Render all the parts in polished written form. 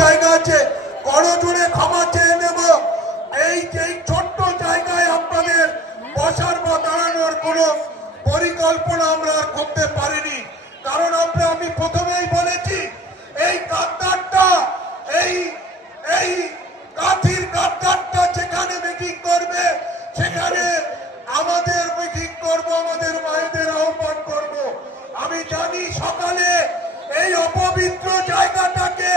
জায়গা আছে, করজোড়ে ক্ষমা চেয়ে নেব। এই ছোট্ট জায়গায় আপনাদের বসার বা দাঁড়ানোর কোনো পরিকল্পনা আমরা করতে পারিনি, কারণ আমি প্রথমেই বলেছি এই গাদ্দারটা, এই কাঠির গাদ্দারটা যেখানে মিটিং করবে সেখানে আমাদের মিটিং করব, আমাদের মায়েদের আহ্বান করব। আমি জানি সকালে এই অপবিত্র জায়গাটাকে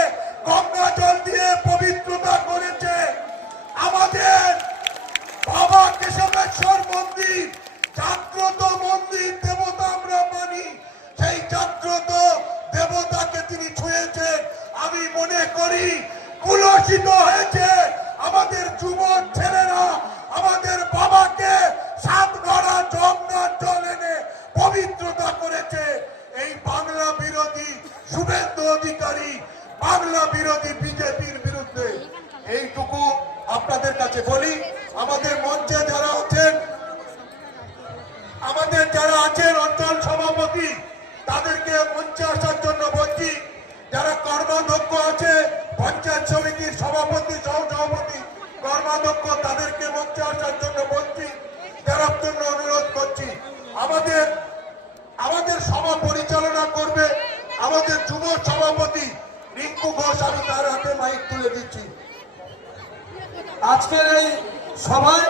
গঙ্গা জল দিয়ে পবিত্রতা করেছে আমাদের বাবা কেশবেশ্বর মন্দির, জাগ্রত মন্দির দেবতা আমরা মানি, সেই জাগ্রত দেবতাকে তিনি ছুঁয়েছেন। আমি মনে করি কুলসিত হয়েছে আমাদের যুবক ছেলেরা, আমাদের বাবাকে সাতগড়া যমুনার জল এনে পবিত্রতা করেছে। এই বাংলা বিরোধী শুভেন্দু অধিকারী, বাংলা বিরোধী বিজেপির বিরুদ্ধে এইটুকু আপনাদের কাছে বলি। আমাদের মঞ্চে যারা আছেন অঞ্চল সভাপতি, তাদেরকে মঞ্চে আসার জন্য বলছি। যারা কর্মাধ্যক্ষ আছে, পঞ্চায়েত সমিতির সভাপতি, সহসভাপতি, কর্মাধ্যক্ষ, তাদেরকে মঞ্চে আসার জন্য বলছি, যারা জন্য অনুরোধ করছি। আমাদের সভা পরিচালনা করবে আমাদের যুব সভাপতি রিঙ্কু ঘোষ। আমি তার হাতে মাইক তুলে দিচ্ছি। আজকের এই সভায়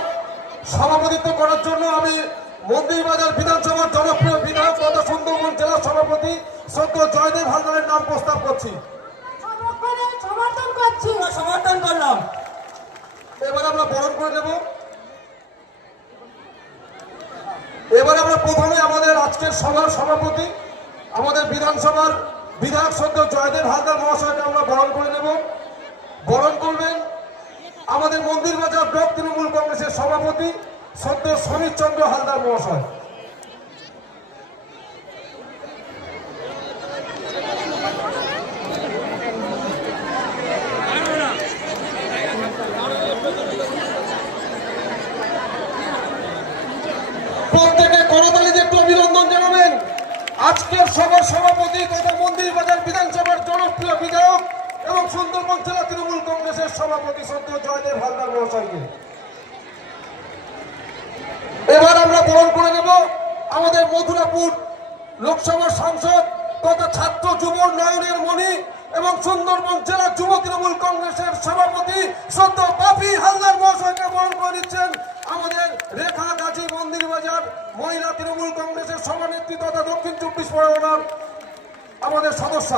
সভাপতিত্ব করার জন্য আমি মন্দিরবাজার বিধানসভার জনপ্রিয় বিধায়ক তথা সুন্দরবন জেলা সভাপতি সদ্য জয়দেব হালদারের নাম প্রস্তাব করছি। সমর্থন করলাম। এবার আমরা বরণ করে নেব। এবার আমরা প্রথমে আমাদের আজকের সভার সভাপতি, আমাদের বিধানসভার বিধায়ক সদ্য জয়দেব হালদার মহাশয়কে আমরা বরণ করে নেব। বরণ করবেন আমাদের মন্দিরবাজার ব্লক তৃণমূল কংগ্রেসের সভাপতি সদ্য সমীর চন্দ্র হালদার মহাশয়। প্রত্যেকে করতালি দিয়ে একটু অভিনন্দন জানাবেন আজকের সভার সভাপতি তথা মন্দিরবাজার বিধানসভার জনপ্রিয় বিধায়ক এবং সুন্দরবন জেলা তৃণমূল কংগ্রেসের সভাপতি সদ্য জয়দেব হালদার মহাশয়কে। এবার আমরা বরণ করে নেব আমাদের মথুরাপুর লোকসভার সাংসদ তথা ছাত্র যুব নয়নের মণি এবং সুন্দরবন জেলা যুব তৃণমূল কংগ্রেসের সভাপতি সদ্য বাপি হালদার মহাশয়কে বরণ করে নিচ্ছেন আমাদের রেখা গাজী মন্দিরবাজার মহিলা তৃণমূল কংগ্রেসের সভানেত্রী তথা দক্ষিণ 24 পরগনার আমাদের সদস্য।